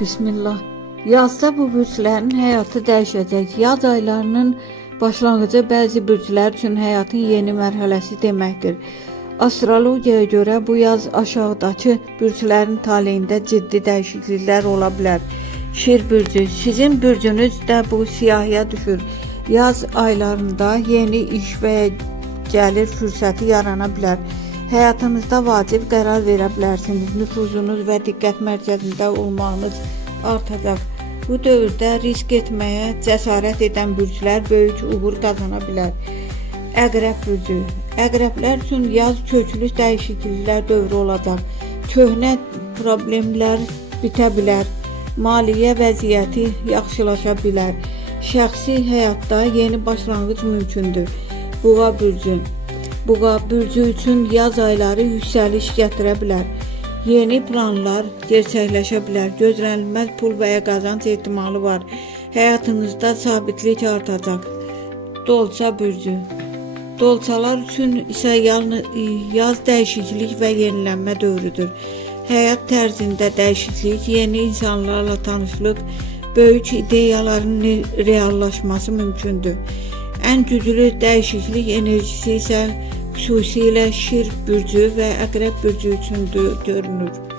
Bismillah. Yazda bu bürclərin həyatı dəyişəcək. Yaz aylarının başlanğıcı bəzi bürclər üçün həyatın yeni mərhələsi deməkdir. Astrologiyaya görə bu yaz aşağıdakı bürclərin taleyində ciddi dəyişikliklər ola bilər. Şir bürcü. Sizin bürcünüz də bu siyahıya düşür. Yaz aylarında yeni iş və gəlir fürsəti yarana bilər. Həyatınızda vacib qərar verə bilərsiniz. Nüfuzunuz və diqqət mərkəzində olmağınız artacaq. Bu dövrdə risk etməyə cəsarət edən bürclər böyük uğur qazana bilər. Əqrəb bürcü. Əqrəblər üçün yaz köklü dəyişikliklər dövrü olacaq. Köhnə problemlər bitə bilər. Maliyyə vəziyyəti yaxşılaşa bilər. Şəxsi həyatda yeni başlanğıc mümkündür. Buğa bürcü. Buğa bürcü üçün yaz ayları yüksəliş gətirə bilər. Yeni planlar gerçəkləşə bilər. Gözlənilməz pul və ya qazanc ehtimalı var. Həyatınızda sabitlik artacaq. Dolça bürcü. Dolçalar üçün isə yaz dəyişiklik və yenilənmə dövrüdür. Həyat tərzində dəyişiklik, yeni insanlarla tanışlıq, böyük ideyaların reallaşması mümkündür. Ən güclü dəyişiklik enerjisi isə xüsusilə Şir bürcü və Əqrəb bürcü üçün görünür.